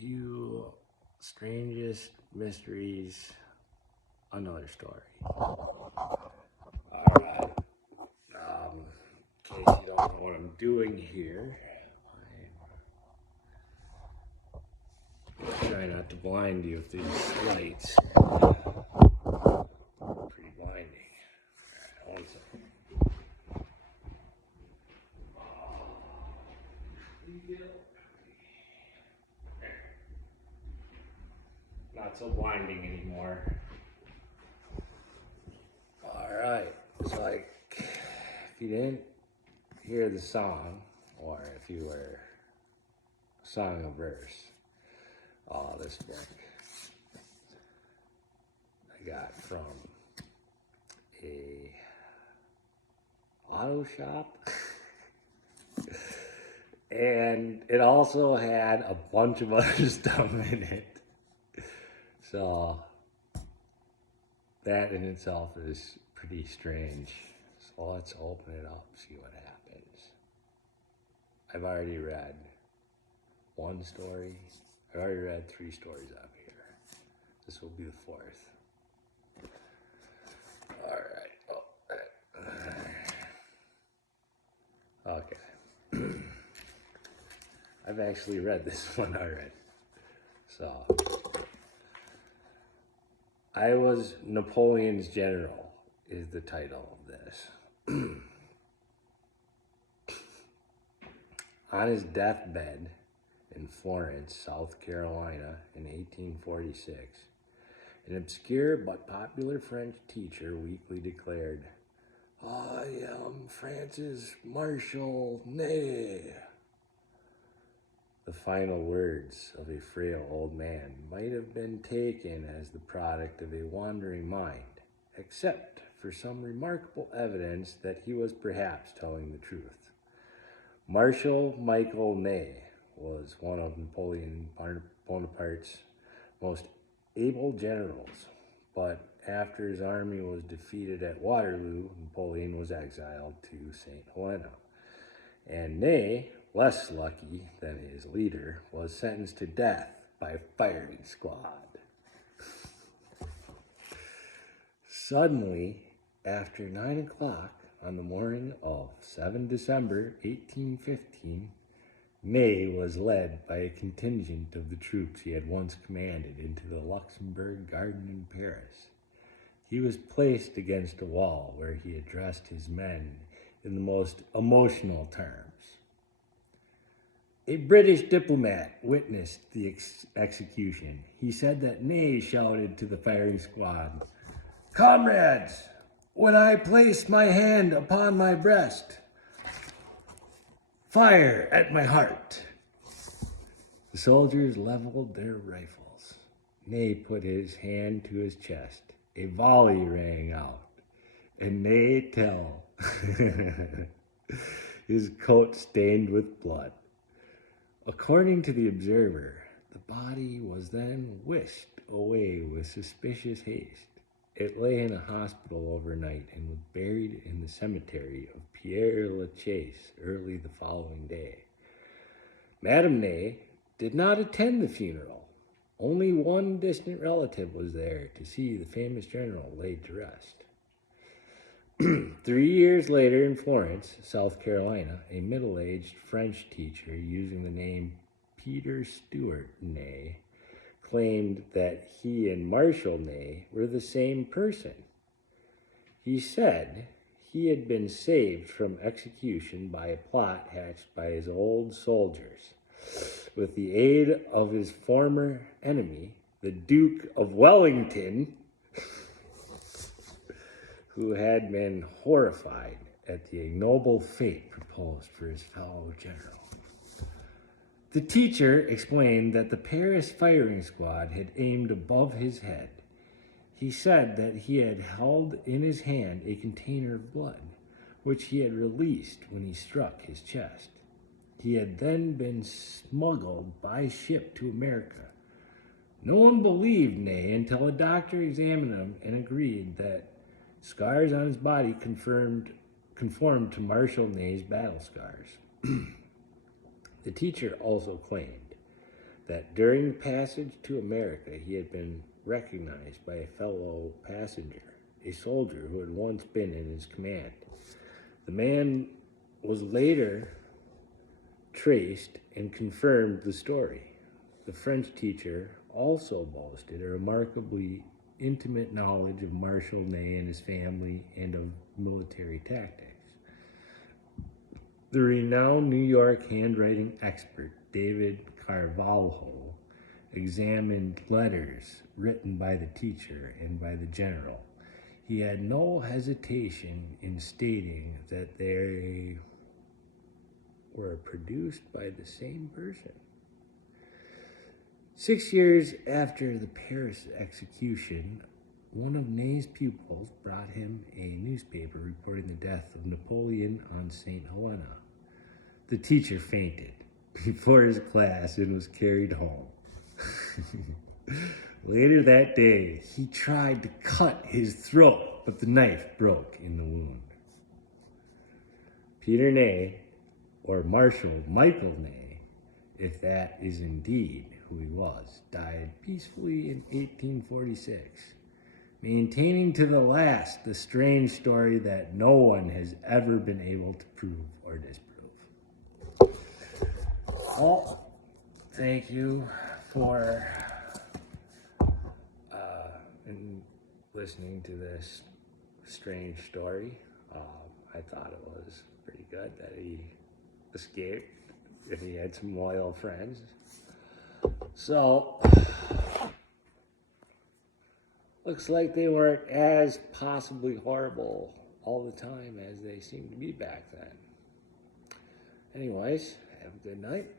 Ep2, Strangest Mysteries, another story. Alright, in case you don't know what I'm doing here, I'm trying not to blind you with these lights. Pretty blinding. Alright, one second. Not so blinding anymore. Alright, it's like, if you didn't hear the song, or if you were song a verse, this book I got from a auto shop. And it also had a bunch of other stuff in it. So that in itself is pretty strange. So let's open it up, see what happens. I've already read one story. I've already read 3 stories up here. This will be the 4th. All right. Okay. I've actually read this one already. So, I Was Napoleon's General is the title of this. On his deathbed in Florence, South Carolina in 1846, an obscure but popular French teacher weakly declared, "I am Francis Marshal Ney." The final words of a frail old man might have been taken as the product of a wandering mind, except for some remarkable evidence that he was perhaps telling the truth. Marshal Michael Ney was one of Napoleon Bonaparte's most able generals, but after his army was defeated at Waterloo, Napoleon was exiled to St. Helena, and Ney, less lucky than his leader, was sentenced to death by firing squad. Suddenly, after 9 o'clock on the morning of 7 December 1815, Ney was led by a contingent of the troops he had once commanded into the Luxembourg Garden in Paris. He was placed against a wall where he addressed his men in the most emotional terms. A British diplomat witnessed the execution. He said that Ney shouted to the firing squad, "Comrades, when I place my hand upon my breast, fire at my heart." The soldiers leveled their rifles. Ney put his hand to his chest. A volley rang out, and Ney fell, his coat stained with blood. According to the Observer, the body was then whisked away with suspicious haste. It lay in a hospital overnight and was buried in the cemetery of Père Lachaise early the following day. Madame Ney did not attend the funeral. Only one distant relative was there to see the famous general laid to rest. 3 years later in Florence, South Carolina, a middle-aged French teacher using the name Peter Stewart Ney claimed that he and Marshal Ney were the same person. He said he had been saved from execution by a plot hatched by his old soldiers, with the aid of his former enemy, the Duke of Wellington, who had been horrified at the ignoble fate proposed for his fellow general. The teacher explained that the Paris firing squad had aimed above his head. He said that he had held in his hand a container of blood, which he had released when he struck his chest. He had then been smuggled by ship to America. No one believed Ney until a doctor examined him and agreed that scars on his body conformed to Marshal Ney's battle scars. The teacher also claimed that during passage to America he had been recognized by a fellow passenger, a soldier who had once been in his command. The man was later traced and confirmed the story. The French teacher also boasted a remarkably intimate knowledge of Marshal Ney and his family and of military tactics. The renowned New York handwriting expert David Carvalho examined letters written by the teacher and by the general. He had no hesitation in stating that they were produced by the same person. 6 years after the Paris execution, one of Ney's pupils brought him a newspaper reporting the death of Napoleon on St. Helena. The teacher fainted before his class and was carried home. Later that day, he tried to cut his throat, but the knife broke in the wound. Peter Ney, or Marshal Michael Ney, if that is indeed who he was, died peacefully in 1846, maintaining to the last the strange story that no one has ever been able to prove or disprove. Well, thank you for listening to this strange story. I thought it was pretty good that he escaped and he had some loyal friends. So, looks like they weren't as possibly horrible all the time as they seemed to be back then. Anyways, have a good night.